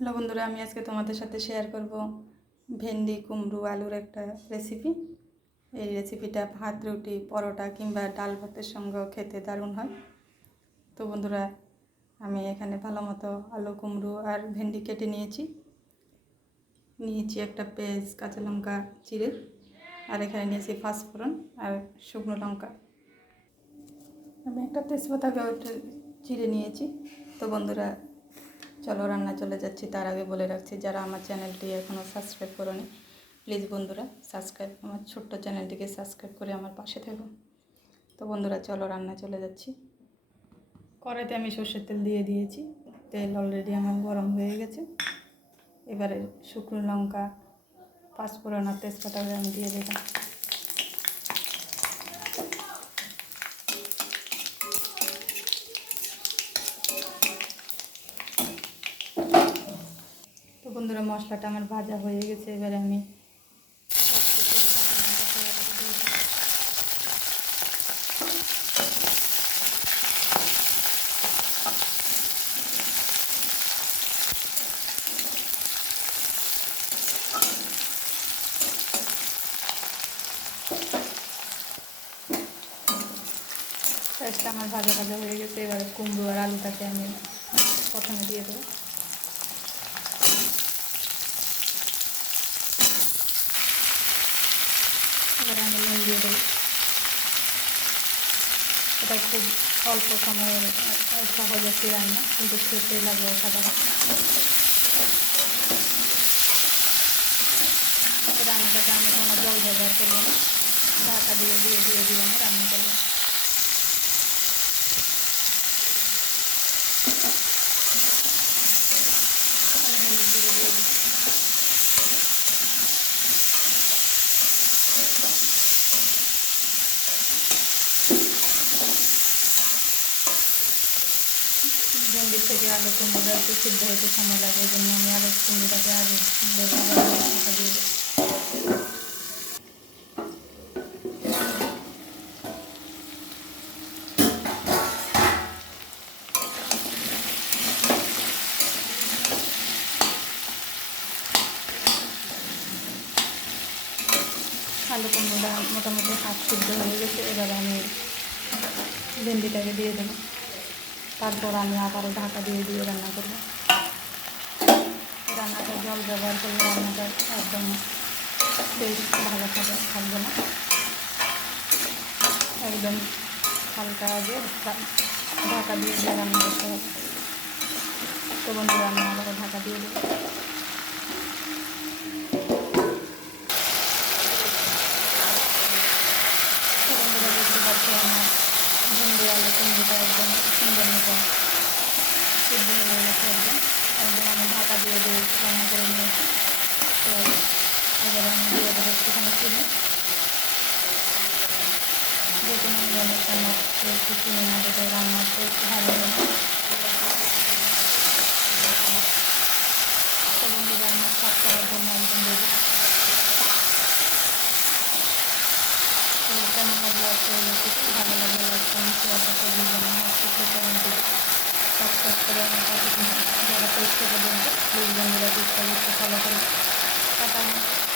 Hello বন্ধুরা, আমি আজকে তোমাদের সাথে শেয়ার করব ভেন্ডি, কুমড়ো, আলুর একটা রেসিপি এই রেসিপিটা ভাত, রুটি, পরোটা কিংবা ডাল ভাতের সঙ্গেও খেতে দারুণ হয়। তো বন্ধুরা, আমি এখানে ভালো মতো আলু, কুমড়ো আর ভেন্ডি কেটে নিয়েছি। নিয়েছি একটা পেঁয়াজ, কাঁচা লঙ্কা, চিড়ে আর এখানে নিয়েছি ফাঁসফোড়ন আর শুকনো লঙ্কা। আমি একটা তেজপাতাকে একটু চিড়ে নিয়েছি। তো বন্ধুরা চলো রান্না চলে যাচ্ছি, তার আগে বলে রাখছি, যারা আমার চ্যানেলটি এখনও সাবস্ক্রাইব করোনি, প্লিজ বন্ধুরা সাবস্ক্রাইব, আমার ছোট্ট চ্যানেলটিকে সাবস্ক্রাইব করে আমার পাশে থাকো। তো বন্ধুরা, চলো রান্না চলে যাচ্ছি। কড়াইতে আমি সর্ষের তেল দিয়ে দিয়েছি, তেল অলরেডি আমার গরম হয়ে গেছে। এবারে শুকনো লঙ্কা, পাঁচফোড়ন আর তেজপাতা আমি দিয়ে দিলাম। বন্ধুরা, মশলাটা আমার ভাজা হয়ে গেছে। এবারে আমি আমার ভাজা ভাজা হয়ে গেছে। এবারে কুমড়ো আর আলুটাকে আমি প্রথমে দিয়ে দেবো। এবারে আমি নুন দিয়ে দেবো এটা খুব অল্প সময়ের আহ, সহজ একটি রান্না কিন্তু খেতে লাগে অসাধারণ রান্নাটাকে আমি কোনো জল ব্যবহার করব না। ঢাকা দিয়ে দিয়ে দিয়ে দিয়ে আমি রান্না করব। ভেন্ডির থেকে আলু কুমড়োটা একটু সিদ্ধ হতে সময় লাগে, এই জন্য আমি আলু কুমড়োটাকে আগে আলু কুমড়োটা মোটামুটি হাফ সিদ্ধ হয়ে গেছে, এবার আমি ভেন্ডিটাকে দিয়ে দেবো। তারপর আমি আবারও ঢাকা দিয়ে দিয়ে রান্না করব। রান্নাটা জল ব্যবহার করলে রান্নাটা একদম বেশ ভালো থাকে, থাকবে না। একদম হালকা আগে ঢাকা দিয়ে দিয়ে রান্না করতে হবে। তো বন্ধুরা, আমি আবারও ঢাকা দিয়ে দেবো দেখতে পাচ্ছি আলু কুমড়োটা একদম সুন্দর মতো সিদ্ধ হয়ে গেছে একদম একদম আমি ঢাকা দিয়ে দিয়ে রান্না করে নিয়েছি তো এবার আমি দিয়ে দেবো একটুখানি চিনি যে কোনো নিরামিষ রান্না একটু চিনি না দিলে রান্না একটু ভালো হবে না তো বন্ধুরা আমার স্বাদ করার জন্য একদম দেবো তো কেমন লাগল ভালো লাগে লাইক কমেন্ট শেয়ার করতে ভুলবেন না আমার ছোট্ট সাবস্ক্রাইব করে আমার যারা পেজটা পর্যন্ত প্লিজ বন্ধুরা ফলো করুন